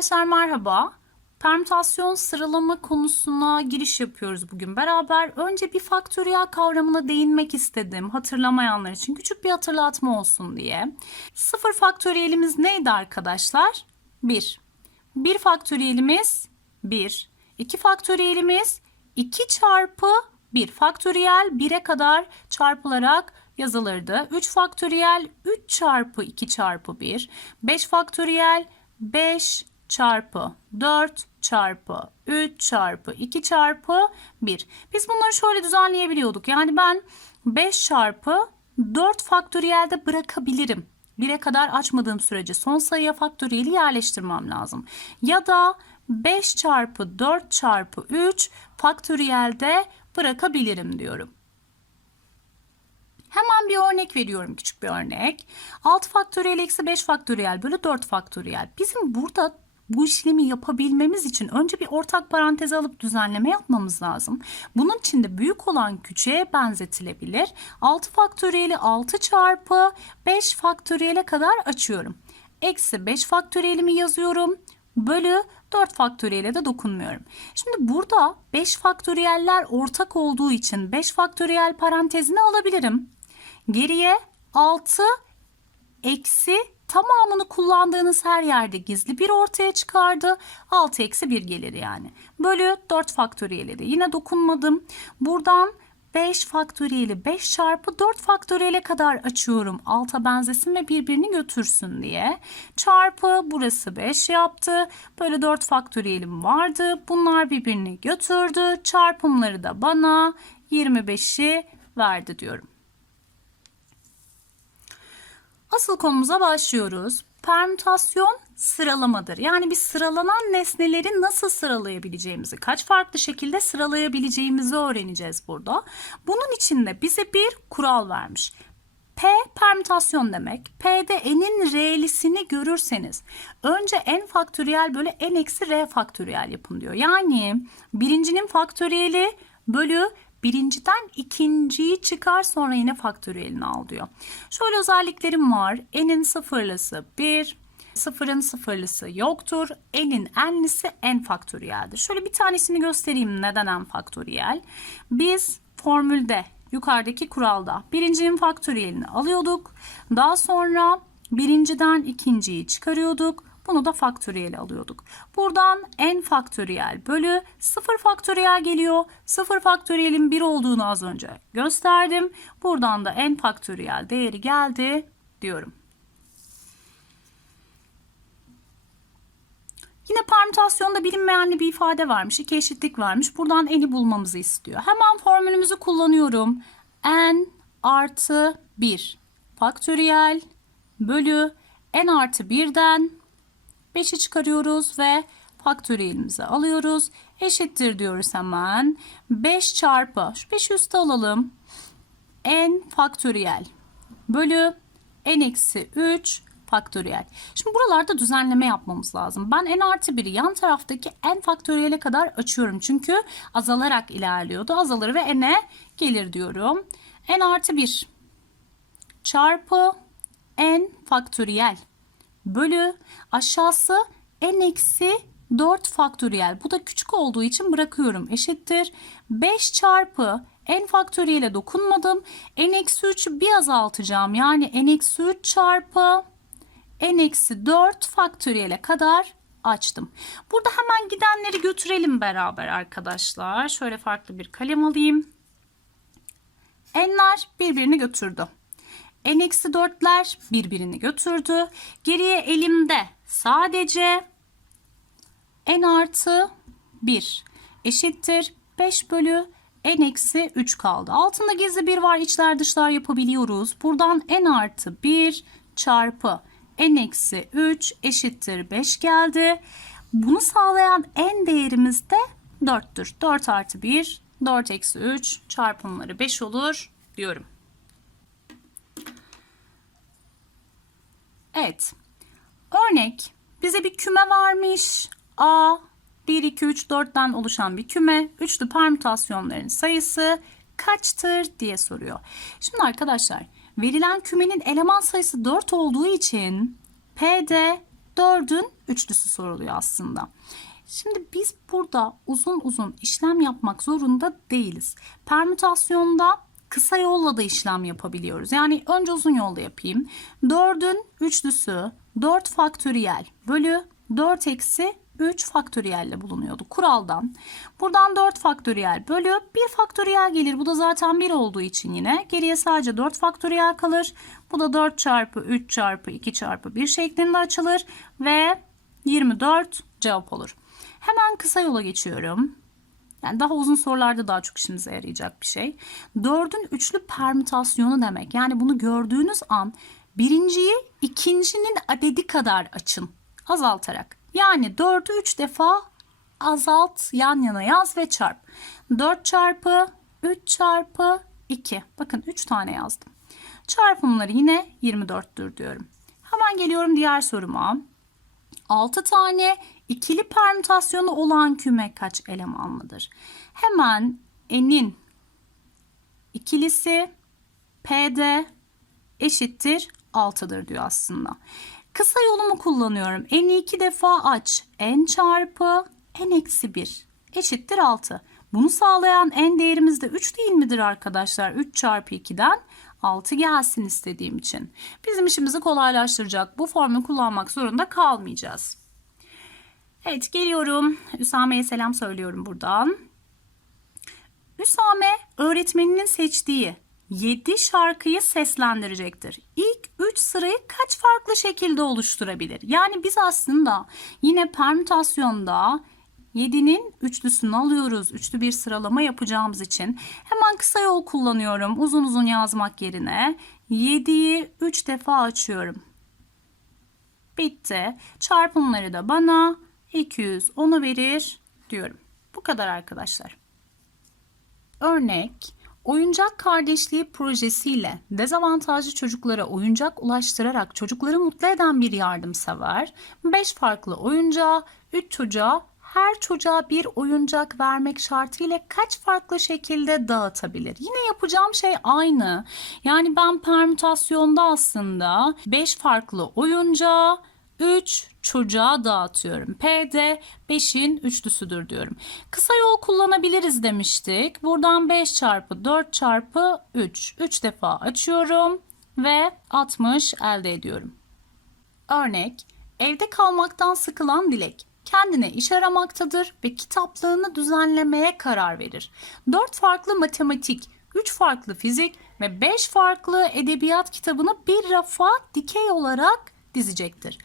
Arkadaşlar merhaba. Permütasyon sıralama konusuna giriş yapıyoruz bugün beraber. Önce bir faktöriyel kavramına değinmek istedim. Hatırlamayanlar için küçük bir hatırlatma olsun diye. Sıfır faktöriyelimiz neydi arkadaşlar? 1. 1 faktöriyelimiz 1. 2 faktöriyelimiz 2 çarpı 1 faktöriyel 1'e kadar çarpılarak yazılırdı. 3 faktöriyel 3 çarpı 2 çarpı 1. 5 faktöriyel 5 çarpı 4 çarpı 3 çarpı 2 çarpı 1. Biz bunları şöyle düzenleyebiliyorduk. Yani ben 5 çarpı 4 faktöriyelde bırakabilirim. 1'e kadar açmadığım sürece son sayıya faktöriyeli yerleştirmem lazım. Ya da 5 çarpı 4 çarpı 3 faktöriyelde bırakabilirim diyorum. Hemen bir örnek veriyorum küçük bir örnek. 6 faktöriyel eksi 5 faktöriyel bölü 4 faktöriyel. Bizim burada bu işlemi yapabilmemiz için önce bir ortak parantez alıp düzenleme yapmamız lazım. Bunun için de büyük olan küçüğe benzetilebilir. 6 faktöriyeli 6 çarpı 5 faktöriyele kadar açıyorum. Eksi 5 faktöriyelimi yazıyorum. Bölü 4 faktöriyele de dokunmuyorum. Şimdi burada 5 faktöriyeller ortak olduğu için 5 faktöriyel parantezine alabilirim. Geriye 6 eksi tamamını kullandığınız her yerde gizli bir ortaya çıkardı. 6 eksi 1 gelir yani. Bölü 4 faktöriyeli yine dokunmadım. Buradan 5 faktöriyeli 5 çarpı 4 faktöriyele kadar açıyorum. Alta benzesin ve birbirini götürsün diye. Çarpı burası 5 yaptı. Böyle 4 faktöriyelim vardı. Bunlar birbirini götürdü. Çarpımları da bana 25'i verdi diyorum. Asıl konumuza başlıyoruz. Permütasyon sıralamadır. Yani biz sıralanan nesneleri nasıl sıralayabileceğimizi, kaç farklı şekilde sıralayabileceğimizi öğreneceğiz burada. Bunun için de bize bir kural vermiş. P permütasyon demek. P'de n'in r'lisini görürseniz önce n faktöriyel bölü n eksi r faktöriyel yapın diyor. Yani birincinin faktöriyeli bölü birinciden ikinciyi çıkar sonra yine faktöriyelini al diyor. Şöyle özelliklerim var. N'in sıfırlısı 1, sıfırın sıfırlısı yoktur. N'in n'lisi n faktöriyeldir. Şöyle bir tanesini göstereyim neden n faktöriyel. Biz formülde yukarıdaki kuralda birincinin faktöriyelini alıyorduk. Daha sonra birinciden ikinciyi çıkarıyorduk. Bunu da faktöriyel alıyorduk. Buradan n faktöriyel bölü 0 faktöriyel geliyor. 0 faktöriyelin 1 olduğunu az önce gösterdim. Buradan da n faktöriyel değeri geldi diyorum. Yine permütasyonda bilinmeyenli bir ifade varmış. iki eşitlik varmış. Buradan n'i bulmamızı istiyor. Hemen formülümüzü kullanıyorum. n artı 1 faktöriyel bölü n artı 1'den 5'i çıkarıyoruz ve faktöriyelimizi alıyoruz. Eşittir diyoruz hemen. 5 çarpı, şu 5'i üste alalım. n faktöriyel bölü n eksi 3 faktöriyel. Şimdi buralarda düzenleme yapmamız lazım. Ben n artı 1'i yan taraftaki n faktöriyele kadar açıyorum. Çünkü azalarak ilerliyordu. Azalır ve n'e gelir diyorum. n artı 1 çarpı n faktöriyel bölü aşağısı n eksi 4 faktöriyel. Bu da küçük olduğu için bırakıyorum. Eşittir. 5 çarpı n faktöriyele dokunmadım. n eksi 3'ü bir azaltacağım. Yani n eksi 3 çarpı n eksi 4 faktöriyele kadar açtım. Burada hemen gidenleri götürelim beraber arkadaşlar. Şöyle farklı bir kalem alayım. n'ler birbirini götürdü n-4'ler birbirini götürdü. Geriye elimde sadece n artı 1 eşittir 5 bölü n eksi 3 kaldı. Altında gizli bir var içler dışlar yapabiliyoruz. Buradan n artı 1 çarpı n eksi 3 eşittir 5 geldi. Bunu sağlayan n değerimiz de 4'tür. 4 artı 1 4 eksi 3 çarpımları 5 olur diyorum. Evet. Örnek bize bir küme varmış. A 1, 2, 3, 4'ten oluşan bir küme. Üçlü permütasyonların sayısı kaçtır diye soruyor. Şimdi arkadaşlar verilen kümenin eleman sayısı 4 olduğu için P'de 4'ün üçlüsü soruluyor aslında. Şimdi biz burada uzun uzun işlem yapmak zorunda değiliz. Permütasyonda kısa yolla da işlem yapabiliyoruz. Yani önce uzun yolda yapayım. 4'ün üçlüsü 4 faktöriyel bölü 4 eksi 3 faktöriyelle bulunuyordu kuraldan. Buradan 4 faktöriyel bölü 1 faktöriyel gelir. Bu da zaten 1 olduğu için yine geriye sadece 4 faktöriyel kalır. Bu da 4 çarpı 3 çarpı 2 çarpı 1 şeklinde açılır ve 24 cevap olur. Hemen kısa yola geçiyorum. Yani daha uzun sorularda daha çok işinize yarayacak bir şey. Dördün üçlü permütasyonu demek. Yani bunu gördüğünüz an birinciyi ikincinin adedi kadar açın. Azaltarak. Yani dördü üç defa azalt yan yana yaz ve çarp. 4 çarpı 3 çarpı 2. Bakın 3 tane yazdım. Çarpımları yine 24'tür diyorum. Hemen geliyorum diğer soruma. 6 tane ikili permütasyonu olan küme kaç elemanlıdır? Hemen n'in ikilisi pd eşittir 6'dır diyor aslında. Kısa yolumu kullanıyorum. n'i iki defa aç. n çarpı n eksi 1 eşittir 6. Bunu sağlayan n değerimiz de 3 değil midir arkadaşlar? 3 çarpı 2'den 6 gelsin istediğim için. Bizim işimizi kolaylaştıracak bu formülü kullanmak zorunda kalmayacağız. Evet geliyorum. Üsame'ye selam söylüyorum buradan. Üsame öğretmeninin seçtiği 7 şarkıyı seslendirecektir. İlk 3 sırayı kaç farklı şekilde oluşturabilir? Yani biz aslında yine permütasyonda 7'nin üçlüsünü alıyoruz. Üçlü bir sıralama yapacağımız için hemen kısa yol kullanıyorum. Uzun uzun yazmak yerine 7'yi 3 defa açıyorum. Bitti. Çarpımları da bana 210'u verir diyorum. Bu kadar arkadaşlar. Örnek Oyuncak kardeşliği projesiyle dezavantajlı çocuklara oyuncak ulaştırarak çocukları mutlu eden bir yardımsever 5 farklı oyuncağa 3 çocuğa her çocuğa bir oyuncak vermek şartıyla kaç farklı şekilde dağıtabilir? Yine yapacağım şey aynı. Yani ben permütasyonda aslında 5 farklı oyuncağa 3 çocuğa dağıtıyorum. P de 5'in üçlüsüdür diyorum. Kısa yol kullanabiliriz demiştik. Buradan 5 çarpı 4 çarpı 3. 3 defa açıyorum ve 60 elde ediyorum. Örnek evde kalmaktan sıkılan Dilek kendine iş aramaktadır ve kitaplığını düzenlemeye karar verir. 4 farklı matematik, 3 farklı fizik ve 5 farklı edebiyat kitabını bir rafa dikey olarak dizecektir.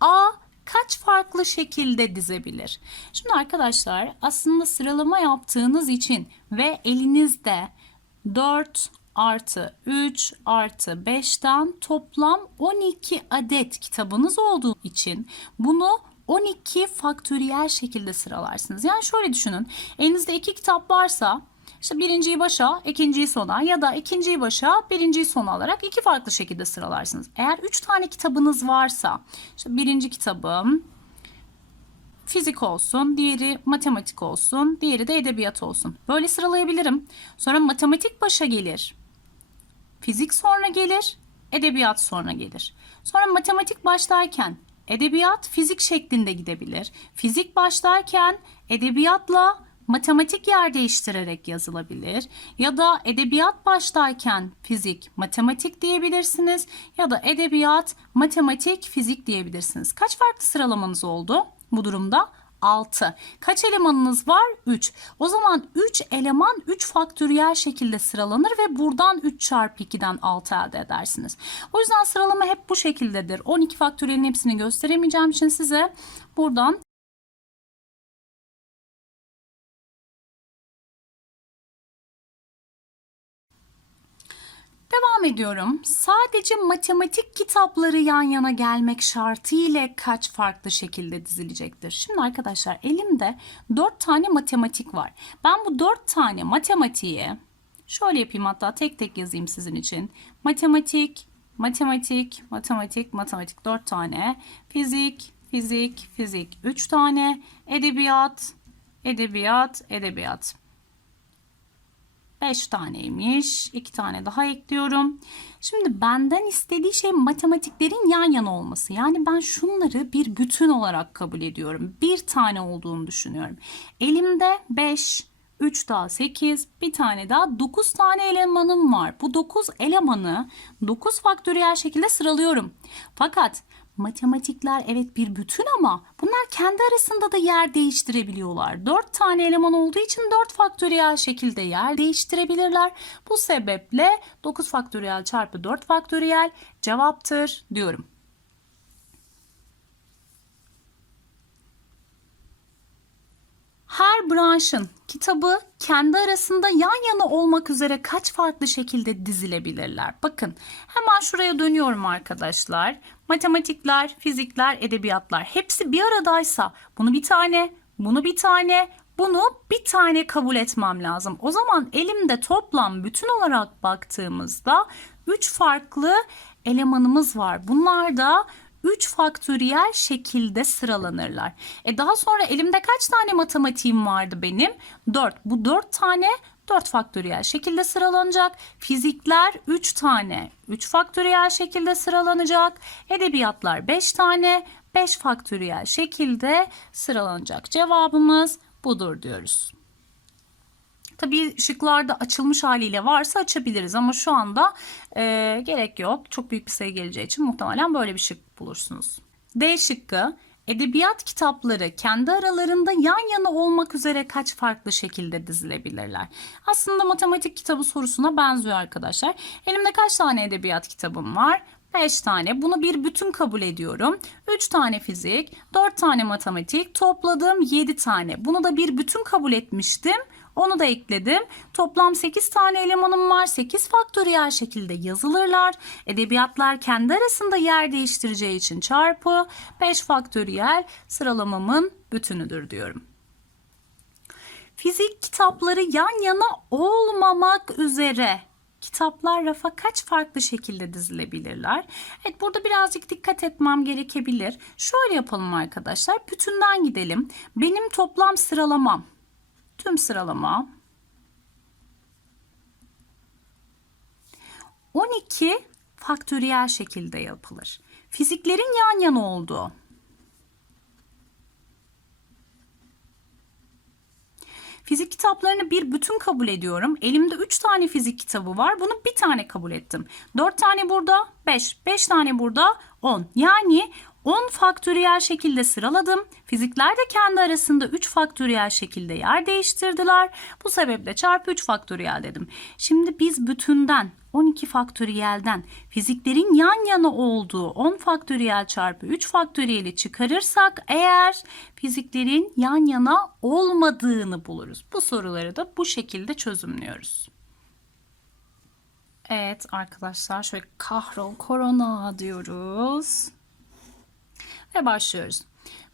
A kaç farklı şekilde dizebilir? Şimdi arkadaşlar aslında sıralama yaptığınız için ve elinizde 4 artı 3 artı 5'ten toplam 12 adet kitabınız olduğu için bunu 12 faktöriyel şekilde sıralarsınız. Yani şöyle düşünün. Elinizde iki kitap varsa işte birinciyi başa, ikinciyi sona ya da ikinciyi başa, birinciyi sona alarak iki farklı şekilde sıralarsınız. Eğer üç tane kitabınız varsa, işte birinci kitabım fizik olsun, diğeri matematik olsun, diğeri de edebiyat olsun. Böyle sıralayabilirim. Sonra matematik başa gelir. Fizik sonra gelir, edebiyat sonra gelir. Sonra matematik başlarken edebiyat fizik şeklinde gidebilir. Fizik başlarken edebiyatla matematik yer değiştirerek yazılabilir ya da edebiyat başlarken fizik, matematik diyebilirsiniz ya da edebiyat, matematik, fizik diyebilirsiniz. Kaç farklı sıralamanız oldu bu durumda? 6. Kaç elemanınız var? 3. O zaman 3 eleman 3 faktöriyel şekilde sıralanır ve buradan 3 çarpı 2'den 6 elde edersiniz. O yüzden sıralama hep bu şekildedir. 12 faktöriyelin hepsini gösteremeyeceğim için size buradan Devam ediyorum. Sadece matematik kitapları yan yana gelmek şartı ile kaç farklı şekilde dizilecektir? Şimdi arkadaşlar elimde 4 tane matematik var. Ben bu 4 tane matematiği şöyle yapayım hatta tek tek yazayım sizin için. Matematik, matematik, matematik, matematik 4 tane. Fizik, fizik, fizik 3 tane. Edebiyat, edebiyat, edebiyat. 5 taneymiş. 2 tane daha ekliyorum. Şimdi benden istediği şey matematiklerin yan yana olması. Yani ben şunları bir bütün olarak kabul ediyorum. Bir tane olduğunu düşünüyorum. Elimde 5, 3 daha 8, bir tane daha 9 tane elemanım var. Bu 9 elemanı 9 faktöriyel şekilde sıralıyorum. Fakat matematikler evet bir bütün ama bunlar kendi arasında da yer değiştirebiliyorlar. 4 tane eleman olduğu için 4 faktöriyel şekilde yer değiştirebilirler. Bu sebeple 9 faktöriyel çarpı 4 faktöriyel cevaptır diyorum. Her branşın kitabı kendi arasında yan yana olmak üzere kaç farklı şekilde dizilebilirler? Bakın hemen şuraya dönüyorum arkadaşlar. Matematikler, fizikler, edebiyatlar hepsi bir aradaysa bunu bir tane, bunu bir tane, bunu bir tane kabul etmem lazım. O zaman elimde toplam bütün olarak baktığımızda 3 farklı elemanımız var. Bunlar da 3 faktöriyel şekilde sıralanırlar. E daha sonra elimde kaç tane matematiğim vardı benim? 4. Bu 4 tane 4 faktöriyel şekilde sıralanacak. Fizikler 3 tane 3 faktöriyel şekilde sıralanacak. Edebiyatlar 5 tane 5 faktöriyel şekilde sıralanacak. Cevabımız budur diyoruz. Tabii şıklarda açılmış haliyle varsa açabiliriz ama şu anda e, gerek yok. Çok büyük bir sayı geleceği için muhtemelen böyle bir şık bulursunuz. D şıkkı edebiyat kitapları kendi aralarında yan yana olmak üzere kaç farklı şekilde dizilebilirler? Aslında matematik kitabı sorusuna benziyor arkadaşlar. Elimde kaç tane edebiyat kitabım var? 5 tane. Bunu bir bütün kabul ediyorum. 3 tane fizik, 4 tane matematik, topladım 7 tane. Bunu da bir bütün kabul etmiştim. Onu da ekledim. Toplam 8 tane elemanım var. 8 faktöriyel şekilde yazılırlar. Edebiyatlar kendi arasında yer değiştireceği için çarpı 5 faktöriyel sıralamamın bütünüdür diyorum. Fizik kitapları yan yana olmamak üzere kitaplar rafa kaç farklı şekilde dizilebilirler? Evet burada birazcık dikkat etmem gerekebilir. Şöyle yapalım arkadaşlar. Bütünden gidelim. Benim toplam sıralamam Tüm sıralama 12 faktöriyel şekilde yapılır. Fiziklerin yan yana olduğu. Fizik kitaplarını bir bütün kabul ediyorum. Elimde 3 tane fizik kitabı var. Bunu bir tane kabul ettim. 4 tane burada, 5. 5 tane burada, 10. Yani 10 faktöriyel şekilde sıraladım. Fizikler de kendi arasında 3 faktöriyel şekilde yer değiştirdiler. Bu sebeple çarpı 3 faktöriyel dedim. Şimdi biz bütünden 12 faktöriyelden fiziklerin yan yana olduğu 10 faktöriyel çarpı 3 faktöriyeli çıkarırsak eğer fiziklerin yan yana olmadığını buluruz. Bu soruları da bu şekilde çözümlüyoruz. Evet arkadaşlar şöyle kahrol korona diyoruz. Ve başlıyoruz.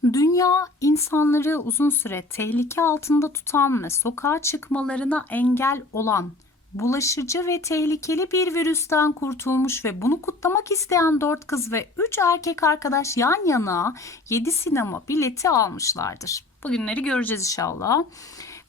Dünya insanları uzun süre tehlike altında tutan ve sokağa çıkmalarına engel olan bulaşıcı ve tehlikeli bir virüsten kurtulmuş ve bunu kutlamak isteyen 4 kız ve 3 erkek arkadaş yan yana 7 sinema bileti almışlardır. Bugünleri göreceğiz inşallah.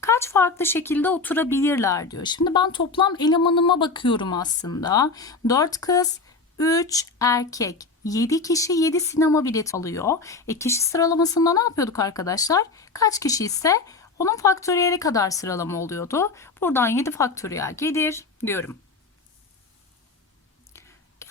Kaç farklı şekilde oturabilirler diyor. Şimdi ben toplam elemanıma bakıyorum aslında. 4 kız, 3 erkek. 7 kişi 7 sinema bileti alıyor. E kişi sıralamasında ne yapıyorduk arkadaşlar? Kaç kişi ise onun faktöriyeli kadar sıralama oluyordu. Buradan 7 faktöriyel gelir diyorum.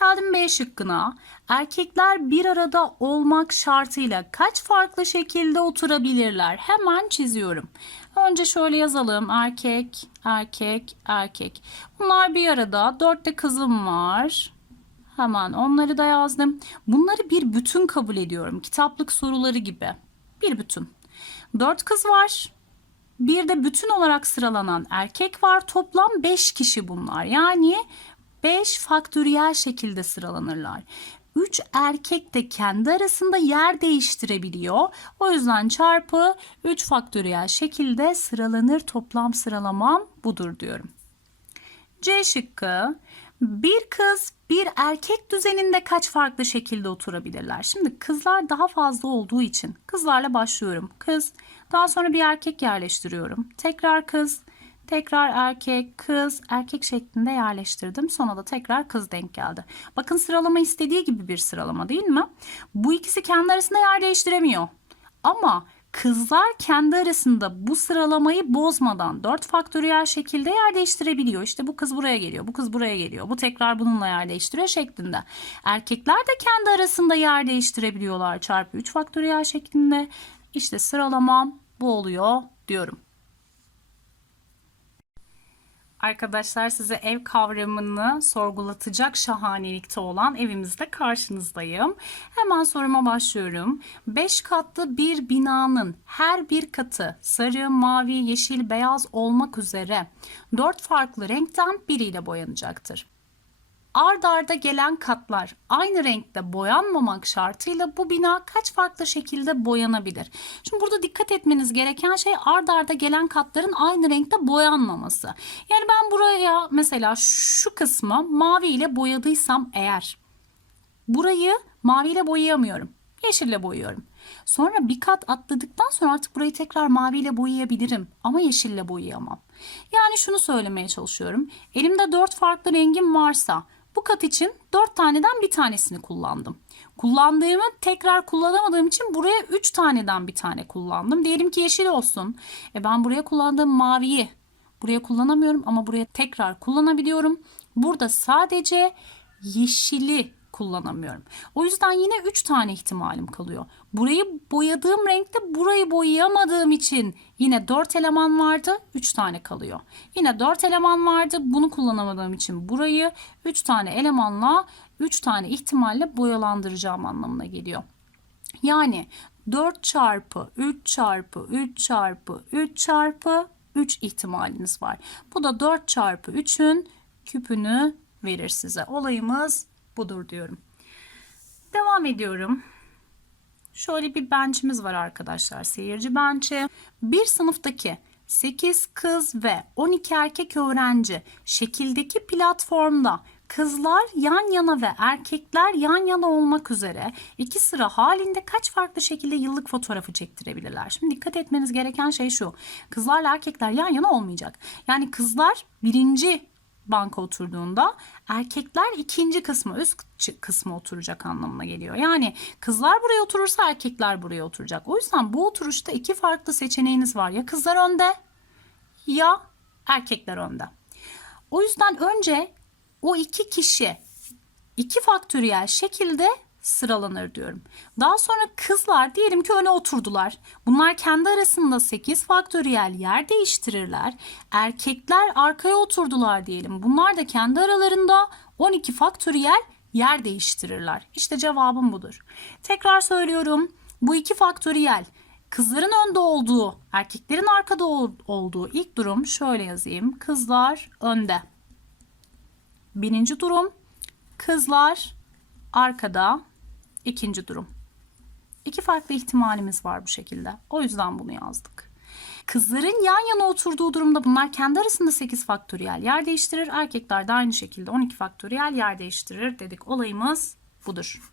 Geldim B şıkkına. Erkekler bir arada olmak şartıyla kaç farklı şekilde oturabilirler? Hemen çiziyorum. Önce şöyle yazalım. Erkek, erkek, erkek. Bunlar bir arada. Dörtte kızım var. Hemen onları da yazdım. Bunları bir bütün kabul ediyorum. Kitaplık soruları gibi. Bir bütün. Dört kız var. Bir de bütün olarak sıralanan erkek var. Toplam beş kişi bunlar. Yani beş faktöriyel şekilde sıralanırlar. 3 erkek de kendi arasında yer değiştirebiliyor. O yüzden çarpı 3 faktöriyel şekilde sıralanır toplam sıralamam budur diyorum. C şıkkı bir kız bir erkek düzeninde kaç farklı şekilde oturabilirler? Şimdi kızlar daha fazla olduğu için kızlarla başlıyorum. Kız, daha sonra bir erkek yerleştiriyorum. Tekrar kız, Tekrar erkek, kız, erkek şeklinde yerleştirdim. Sonra da tekrar kız denk geldi. Bakın sıralama istediği gibi bir sıralama değil mi? Bu ikisi kendi arasında yer değiştiremiyor. Ama kızlar kendi arasında bu sıralamayı bozmadan 4 faktöriyel şekilde yer değiştirebiliyor. İşte bu kız buraya geliyor, bu kız buraya geliyor, bu tekrar bununla yer değiştiriyor şeklinde. Erkekler de kendi arasında yer değiştirebiliyorlar çarpı 3 faktöriyel şeklinde. İşte sıralamam bu oluyor diyorum. Arkadaşlar size ev kavramını sorgulatacak şahanelikte olan evimizde karşınızdayım. Hemen soruma başlıyorum. 5 katlı bir binanın her bir katı sarı, mavi, yeşil, beyaz olmak üzere 4 farklı renkten biriyle boyanacaktır. Ard arda gelen katlar aynı renkte boyanmamak şartıyla bu bina kaç farklı şekilde boyanabilir? Şimdi burada dikkat etmeniz gereken şey ard arda gelen katların aynı renkte boyanmaması. Yani ben buraya mesela şu kısmı mavi ile boyadıysam eğer burayı maviyle boyayamıyorum. Yeşille boyuyorum. Sonra bir kat atladıktan sonra artık burayı tekrar maviyle boyayabilirim ama yeşille boyayamam. Yani şunu söylemeye çalışıyorum. Elimde dört farklı rengim varsa bu kat için dört taneden bir tanesini kullandım. Kullandığımı tekrar kullanamadığım için buraya üç taneden bir tane kullandım. Diyelim ki yeşil olsun. E ben buraya kullandığım maviyi buraya kullanamıyorum ama buraya tekrar kullanabiliyorum. Burada sadece yeşili kullanamıyorum. O yüzden yine 3 tane ihtimalim kalıyor. Burayı boyadığım renkte burayı boyayamadığım için yine 4 eleman vardı 3 tane kalıyor. Yine 4 eleman vardı bunu kullanamadığım için burayı 3 tane elemanla 3 tane ihtimalle boyalandıracağım anlamına geliyor. Yani 4 çarpı 3 çarpı 3 çarpı 3 çarpı 3 ihtimaliniz var. Bu da 4 çarpı 3'ün küpünü verir size. Olayımız budur diyorum. Devam ediyorum. Şöyle bir bench'imiz var arkadaşlar. Seyirci bench'i. Bir sınıftaki 8 kız ve 12 erkek öğrenci şekildeki platformda kızlar yan yana ve erkekler yan yana olmak üzere iki sıra halinde kaç farklı şekilde yıllık fotoğrafı çektirebilirler? Şimdi dikkat etmeniz gereken şey şu. Kızlarla erkekler yan yana olmayacak. Yani kızlar birinci banka oturduğunda erkekler ikinci kısmı üst kısmı oturacak anlamına geliyor. Yani kızlar buraya oturursa erkekler buraya oturacak. O yüzden bu oturuşta iki farklı seçeneğiniz var. Ya kızlar önde ya erkekler önde. O yüzden önce o iki kişi iki faktöriyel şekilde sıralanır diyorum. Daha sonra kızlar diyelim ki öne oturdular. Bunlar kendi arasında 8 faktöriyel yer değiştirirler. Erkekler arkaya oturdular diyelim. Bunlar da kendi aralarında 12 faktöriyel yer değiştirirler. İşte cevabım budur. Tekrar söylüyorum. Bu iki faktöriyel kızların önde olduğu, erkeklerin arkada olduğu ilk durum şöyle yazayım. Kızlar önde. Birinci durum kızlar arkada. İkinci durum. İki farklı ihtimalimiz var bu şekilde. O yüzden bunu yazdık. Kızların yan yana oturduğu durumda bunlar kendi arasında 8 faktöriyel yer değiştirir. Erkekler de aynı şekilde 12 faktöriyel yer değiştirir dedik. Olayımız budur.